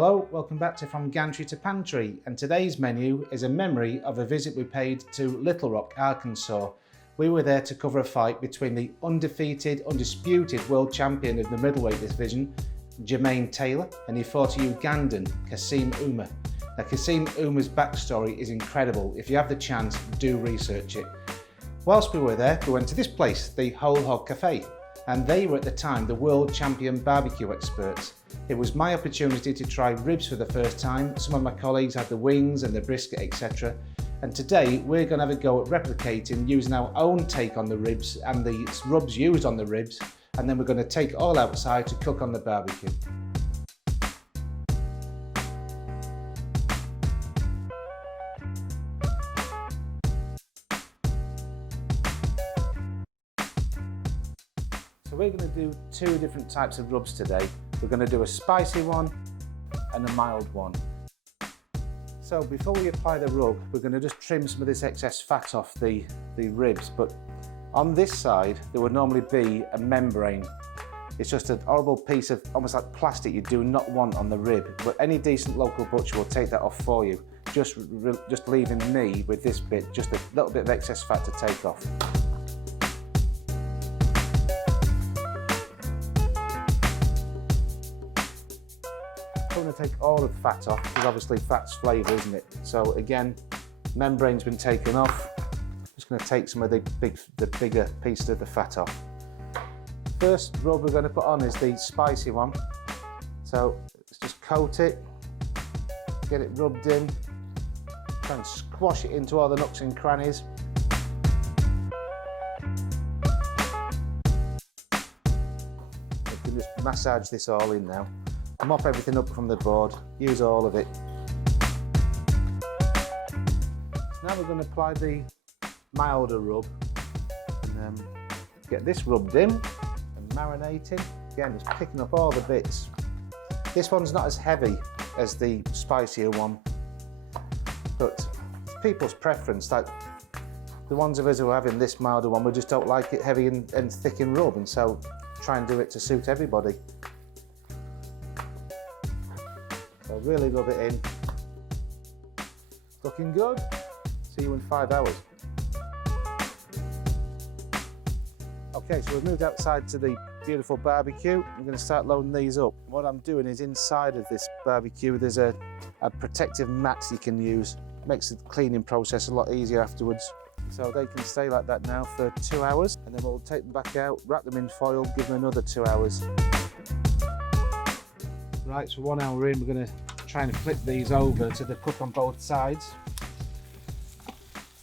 Hello, welcome back to From Gantry to Pantry, and today's menu is a memory of a visit we paid to Little Rock, Arkansas. We were there to cover a fight between the undefeated, undisputed world champion of the middleweight division, Jermaine Taylor, and he fought a Ugandan, Kassim Ouma. Now, Kassim Ouma's backstory is incredible. If you have the chance, do research it. Whilst we were there, we went to this place, the Whole Hog Cafe, and they were at the time the world champion barbecue experts. It was my opportunity to try ribs for the first time. Some of my colleagues had the wings and the brisket, etc. And today we're going to have a go at replicating using our own take on the ribs and the rubs used on the ribs, and then we're going to take it all outside to cook on the barbecue. So we're going to do two different types of rubs today. We're going to do a spicy one and a mild one. So before we apply the rub, we're going to just trim some of this excess fat off the ribs, but on this side there would normally be a membrane. It's just a horrible piece of almost like plastic you do not want on the rib, but any decent local butcher will take that off for you, just leaving me with this bit, just a little bit of excess fat to take off. I'm going to take all of the fat off, because obviously fat's flavour, isn't it? So again, membrane's been taken off. Just going to take some of the bigger pieces of the fat off. First rub we're going to put on is the spicy one. So let's just coat it, get it rubbed in, try and squash it into all the nooks and crannies. You can just massage this all in now. Mop everything up from the board, use all of it. So now we're going to apply the milder rub and get this rubbed in and marinating. Again, just picking up all the bits. This one's not as heavy as the spicier one, but people's preference, like the ones of us who are having this milder one, we just don't like it heavy and thick in rub, and so try and do it to suit everybody. So really rub it in. Looking good. See you in 5 hours. Okay, so we've moved outside to the beautiful barbecue. I'm going to start loading these up. What I'm doing is inside of this barbecue there's a protective mat you can use. Makes the cleaning process a lot easier afterwards. So they can stay like that now for 2 hours, and then we'll take them back out, wrap them in foil, give them another 2 hours. Right, so 1 hour in, we're going to try and flip these over to the cook on both sides.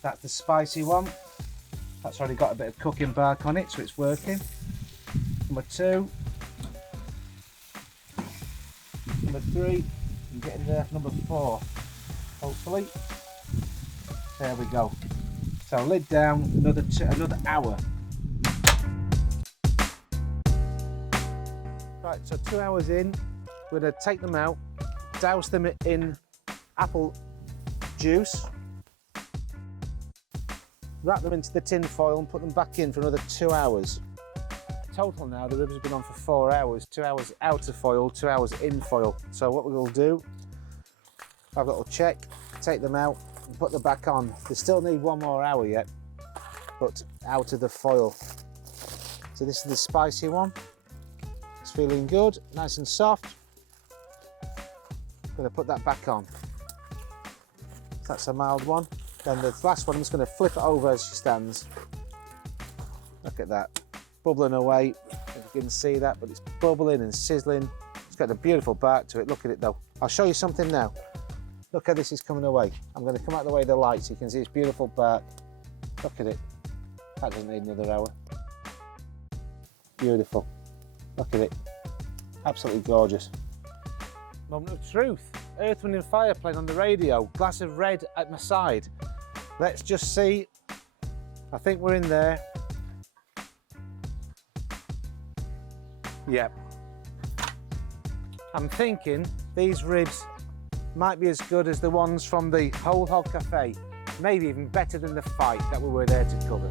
That's the spicy one. That's already got a bit of cooking bark on it, so it's working. Number 2. Number 3. I'm getting there. Number 4. Hopefully. There we go. So lid down, another hour. Right, so 2 hours in. We're going to take them out, douse them in apple juice, wrap them into the tin foil and put them back in for another 2 hours. Total now, the ribs have been on for 4 hours, 2 hours out of foil, 2 hours in foil. So what we'll do, have a little check, take them out and put them back on. They still need 1 more hour yet, but out of the foil. So this is the spicy one. It's feeling good, nice and soft. Going to put that back on. That's a mild one. Then the last one, I'm just going to flip it over as she stands. Look at that, bubbling away. If you can see that, but it's bubbling and sizzling. It's got a beautiful bark to it. Look at it though. I'll show you something now. Look how this is coming away. I'm going to come out the way of the light so you can see its beautiful bark. Look at it. That doesn't need another hour. Beautiful. Look at it. Absolutely gorgeous. Moment of truth. Earth, Wind and Fire playing on the radio. Glass of red at my side. Let's just see. I think we're in there. Yep. I'm thinking these ribs might be as good as the ones from the Whole Hog Cafe. Maybe even better than the fight that we were there to cover.